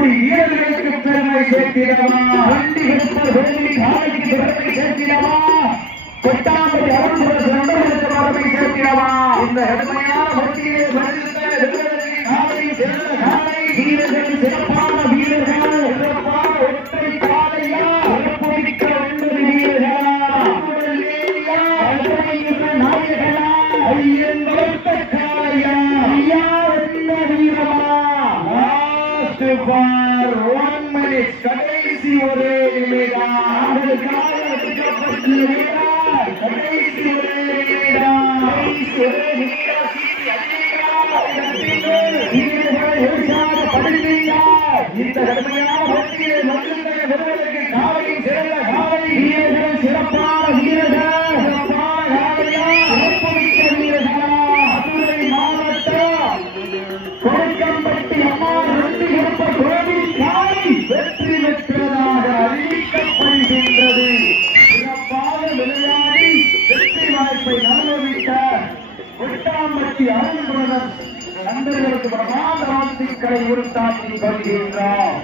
குடி வீரர்களுக்கு பெருமை சேர்த்திடவா? வண்டி காலைக்கு பெருமை சேர்த்திடவா? கொட்டாம்படி அருள்புர சொந்தங்களுக்கு பெருமை சேர்த்திடவா? இந்த கடுமையான போட்டியை பரிசுத்தர ஃபார் ஒன் மினிட் கடைசி ஒரே நிமிடம். எடுக்கப்பட்ட கடைசி நிமிடம். கடைசி நிமிடம். சீட்டி வீரர்கள் இந்த கடுமையான போட்டியை சிறந்த வீரர்கள் சிறப்பான வீரர்கள். சிறப்பான வீரர்களா மதுரை மாவட்டம். கொட்டாம்பட்டி அருண் பிரதர் நண்பர்களுக்கு பிரமாத வாழ்த்துக்களை உருத்தாக்கி வருகின்றார்